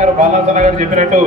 గారు బాలసన్న గారు చెప్పినట్టు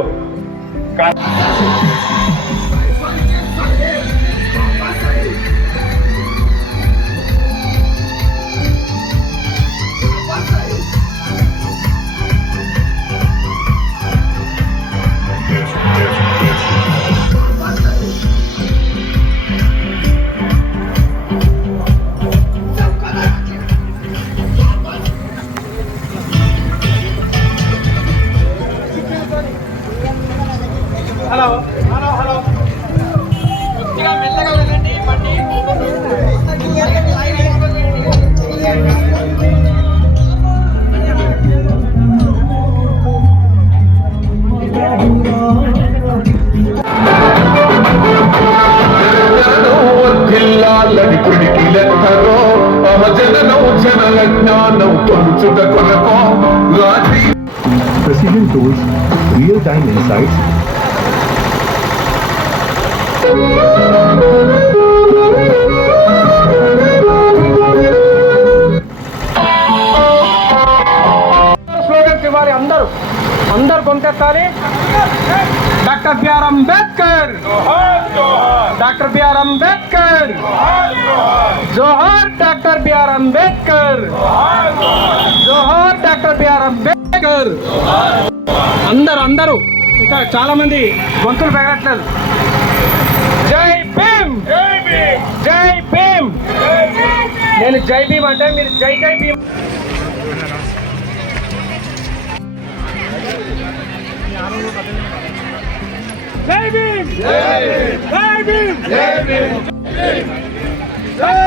Precision tools, real-time insights. Slogans ఇవ్వాలి అందరూ కొంతెత్తాలి. Doctor BR Ambedkar, doctor BR Ambedkar, జోహార్ డాక్టర్ బిఆర్ అంబేద్కర్, జోహార్ డాక్టర్ బిఆర్ అంబేద్కర్. అందరూ ఇంకా చాలా మంది గొంతులు పెరగట్లేదు. జై భీమ్, జై భీమ్. నేను జై భీమ్ అంటే మీరు జై జై భీమ్. జై భీమ్, జై భీమ్, జై భీమ్, జై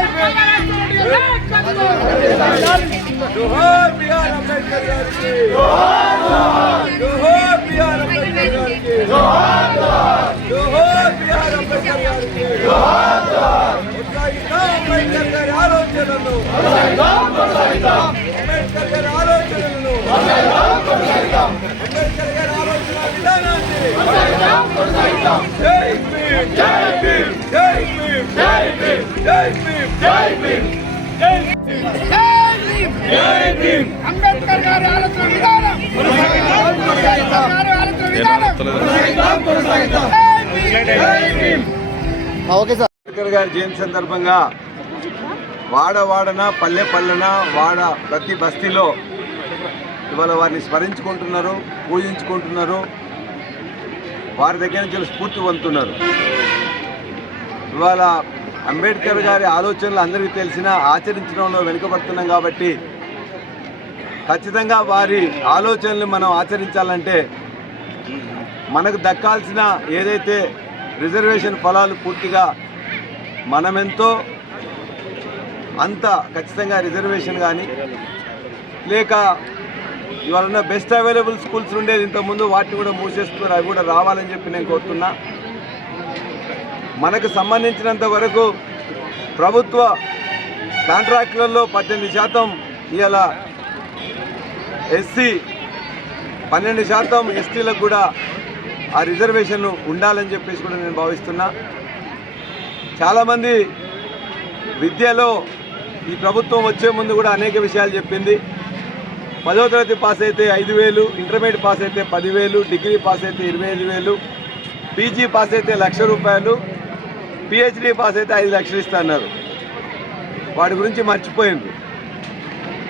జోహార్ బిఆర్ అంబేద్కర్ గారికి, జోహార్ బిఆర్ అంబేద్కర్ గారికి, జోహార్ బిఆర్ అంబేద్కర్ గారికి. అంబేద్కర్ గారి ఆలోచనలను, అంబేద్కర్ గారి ఆలోచనలను, అంబేద్కర్ గారి ఆలోచన విధానాన్ని. జై భీమ్, జై భీమ్, జై భీమ్, జై భీమ్, జై భీమ్, జై భీమ్, జై భీమ్, జై భీమ్. అంబేద్కర్ గారి ఆలోచన విధానం, అంబేద్కర్ గారి జయంతి సందర్భంగా వాడవాడన పల్లె పల్లెన వాడ ప్రతి బస్తీలో ఇవాళ వారిని స్మరించుకుంటున్నారు, పూజించుకుంటున్నారు, వారి దగ్గర నుంచి స్ఫూర్తి పొందుతున్నారు. ఇవాళ అంబేద్కర్ గారి ఆలోచనలు అందరికీ తెలిసినా ఆచరించడంలో వెనుకబడుతున్నాం కాబట్టి ఖచ్చితంగా వారి ఆలోచనలు మనం ఆచరించాలంటే మనకు దక్కాల్సిన ఏదైతే రిజర్వేషన్ ఫలాలు పూర్తిగా మనమెంతో అంత ఖచ్చితంగా రిజర్వేషన్ కానీ లేక ఇవాళ బెస్ట్ అవైలబుల్ స్కూల్స్ ఉండేది ఇంతకుముందు, వాటిని కూడా మూసేస్తున్నారు, అవి కూడా రావాలని చెప్పి నేను కోరుతున్నా. మనకు సంబంధించినంత వరకు ప్రభుత్వ కాంట్రాక్టులలో 18% ఇవాళ ఎస్సీ, 12% ఎస్టీలకు కూడా ఆ రిజర్వేషన్ ఉండాలని చెప్పేసి కూడా నేను భావిస్తున్నా. చాలామంది విద్యలో ఈ ప్రభుత్వం వచ్చే ముందు కూడా అనేక విషయాలు చెప్పింది. 10వ తరగతి పాస్ అయితే 5,000, ఇంటర్మీడియట్ పాస్ అయితే 10,000, డిగ్రీ పాస్ అయితే 25,000, పీజీ పాస్ అయితే ₹1,00,000, పిహెచ్డీ పాస్ అయితే 5 లక్షలు ఇస్తున్నారు. వాటి గురించి మర్చిపోయింది.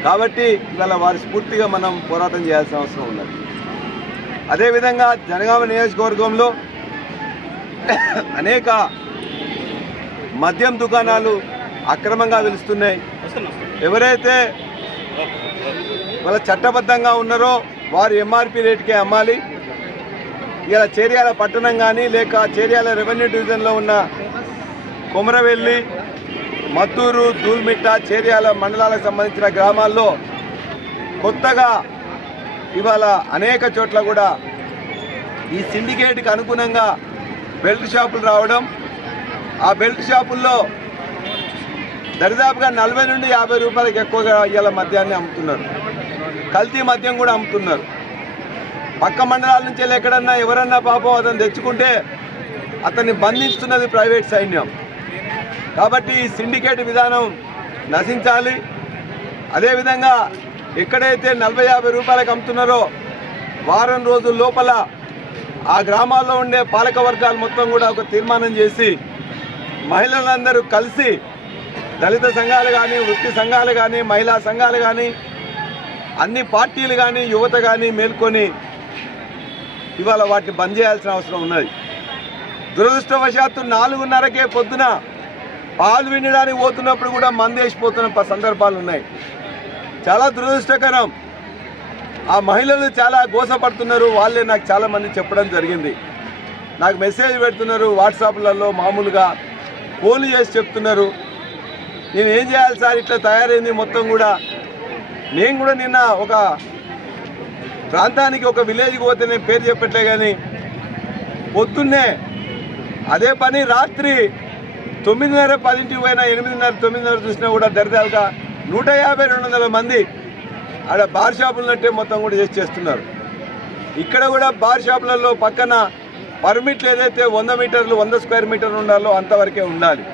కాబట్టి ఇవాళ వారి స్ఫూర్తిగా మనం పోరాటం చేయాల్సిన అవసరం ఉన్నది. అదేవిధంగా జనగామ నియోజకవర్గంలో అనేక మద్యం దుకాణాలు అక్రమంగా వెలుస్తున్నాయి. ఎవరైతే వాళ్ళ చట్టబద్ధంగా ఉన్నారో వారు ఎంఆర్పి రేటుకే అమ్మాలి. ఇలా చేర్యాల పట్టణం కానీ లేక చేర్యాల రెవెన్యూ డివిజన్లో ఉన్న కొమరవెల్లి, మత్తూరు, దూల్మిట్ట, చేర్యాల మండలాలకు సంబంధించిన గ్రామాల్లో కొత్తగా ఇవాళ అనేక చోట్ల కూడా ఈ సిండికేట్కి అనుగుణంగా బెల్ట్ షాపులు రావడం, ఆ బెల్ట్ షాపుల్లో దరిదాపుగా 40 నుండి 50 రూపాయలకు ఎక్కువగా ఇవాళ మద్యాన్ని అమ్ముతున్నారు. కల్తీ మద్యం కూడా అమ్ముతున్నారు. పక్క మండలాల నుంచి ఎక్కడన్నా ఎవరన్నా పాపం అతను తెచ్చుకుంటే అతన్ని బంధిస్తున్నది ప్రైవేట్ సైన్యం. కాబట్టి ఈ సిండికేట్ విధానం నశించాలి. అదేవిధంగా ఎక్కడైతే 40-50 రూపాయలకు అమ్ముతున్నారో వారం రోజుల లోపల ఆ గ్రామాల్లో ఉండే పాలక వర్గాలు మొత్తం కూడా ఒక తీర్మానం చేసి మహిళలందరూ కలిసి దళిత సంఘాలు కానీ, వృత్తి సంఘాలు కానీ, మహిళా సంఘాలు కానీ, అన్ని పార్టీలు కానీ, యువత కానీ మేల్కొని ఇవాళ వాటిని బంద్ చేయాల్సిన అవసరం ఉన్నది. దురదృష్టవశాత్తు 4:30కే పొద్దున పాలు వినడానికి పోతున్నప్పుడు కూడా మందేసిపోతున్న సందర్భాలు ఉన్నాయి. చాలా దురదృష్టకరం. ఆ మహిళలు చాలా గోసపడుతున్నారు. వాళ్ళే నాకు చాలామంది చెప్పడం జరిగింది. నాకు మెసేజ్ పెడుతున్నారు వాట్సాప్లలో, మామూలుగా ఫోన్లు చేసి చెప్తున్నారు, నేను ఏం చేయాలి సార్, ఇట్లా తయారైంది మొత్తం కూడా. నేను కూడా నిన్న ఒక ప్రాంతానికి, ఒక విలేజ్కి పోతే, నేను పేరు చెప్పట్లే కానీ, పొద్దున్నే అదే పని రాత్రి 9:30, 10కి పోయినా, 8:30, 9:30 చూసినా కూడా దరిదాపుగా 150-200 మంది ఆడ బార్ షాపులు ఉన్నట్టే మొత్తం కూడా చేస్తున్నారు. ఇక్కడ కూడా బార్ షాపులలో పక్కన పర్మిట్లు ఏదైతే 100 మీటర్లు, 100 స్క్వేర్ మీటర్లు ఉండాలో అంతవరకే ఉండాలి.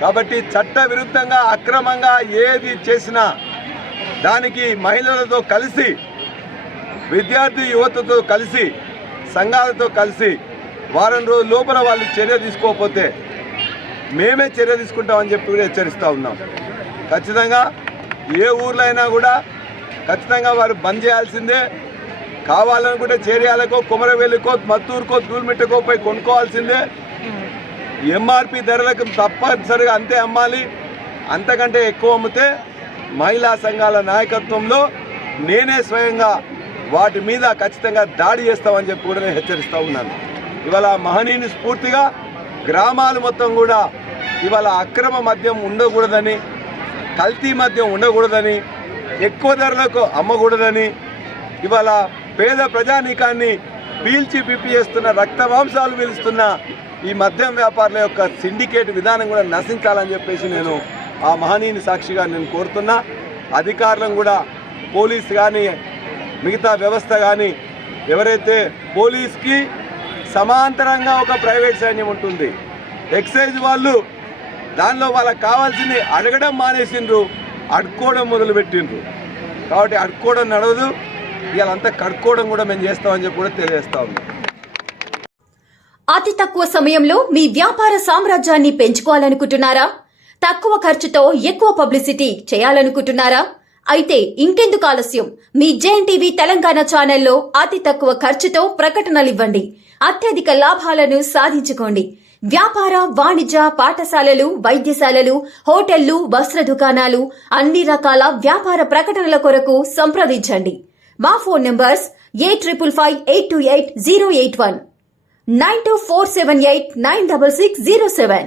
కాబట్టి చట్ట విరుద్ధంగా, అక్రమంగా ఏది చేసినా దానికి మహిళలతో కలిసి, విద్యార్థి యువతతో కలిసి, సంఘాలతో కలిసి వారం రోజుల లోపల వాళ్ళు చర్య తీసుకోకపోతే మేమే చర్య తీసుకుంటామని చెప్పి కూడా హెచ్చరిస్తూ ఉన్నాం. ఖచ్చితంగా ఏ ఊర్లో అయినా కూడా ఖచ్చితంగా వారు బంద్ చేయాల్సిందే. కావాలనుకుంటే చేర్యాలకో, కొమరవెల్లికో, మత్తూరుకో, దూల్మిట్టకో పోయి కొనుక్కోవాల్సిందే. ఎంఆర్పి ధరలకు తప్పనిసరిగా అంతే అమ్మాలి. అంతకంటే ఎక్కువ అమ్మితే మహిళా సంఘాల నాయకత్వంలో నేనే స్వయంగా వాటి మీద ఖచ్చితంగా దాడి చేస్తామని చెప్పి కూడా నేను హెచ్చరిస్తూ ఉన్నాను. ఇవాళ మహనీయుని స్ఫూర్తిగా గ్రామాలు మొత్తం కూడా ఇవాళ అక్రమ మద్యం ఉండకూడదని, కల్తీ మద్యం ఉండకూడదని, ఎక్కువ ధరలకు అమ్మకూడదని, ఇవాళ పేద ప్రజానీకాన్ని పీల్చి పిప్పి చేస్తున్న, రక్తమాంసాలు పీలుస్తున్న ఈ మద్యం వ్యాపారుల యొక్క సిండికేట్ విధానం కూడా నశించాలని చెప్పేసి నేను ఆ మహనీయుని సాక్షిగా నేను కోరుతున్నా. అధికారులను కూడా, పోలీస్ కానీ, మిగతా వ్యవస్థ కానీ, ఎవరైతే పోలీస్కి సమాంతరంగా ఒక ప్రైవేట్ సైన్యం ఉంటుంది, ఎక్సైజ్ వాళ్ళు దానిలో వాళ్ళకి కావాల్సింది అడగడం మానేసిండ్రు, అడుక్కోవడం మొదలుపెట్టిండ్రు. కాబట్టి అడుక్కోవడం నడవదు, ఇవాళంతా కడుక్కోవడం కూడా మేము చేస్తామని చెప్పి కూడా తెలియజేస్తా ఉన్నాం. అతి తక్కువ సమయంలో మీ వ్యాపార సామ్రాజ్యాన్ని పెంచుకోవాలనుకుంటున్నారా? తక్కువ ఖర్చుతో ఎక్కువ పబ్లిసిటీ చేయాలనుకుంటున్నారా? అయితే ఇంకెందుకు ఆలస్యం? మీ జేఎన్టీవీ తెలంగాణ ఛానల్లో అతి తక్కువ ఖర్చుతో ప్రకటనలివ్వండి. అత్యధిక లాభాలను సాధించుకోండి. వ్యాపార, వాణిజ్య, పాఠశాలలు, వైద్యశాలలు, హోటళ్లు, వస్త్ర దుకాణాలు, అన్ని రకాల వ్యాపార ప్రకటనల కొరకు సంప్రదించండి. మా ఫోన్ నంబర్స్ 8558288081, 9247896607.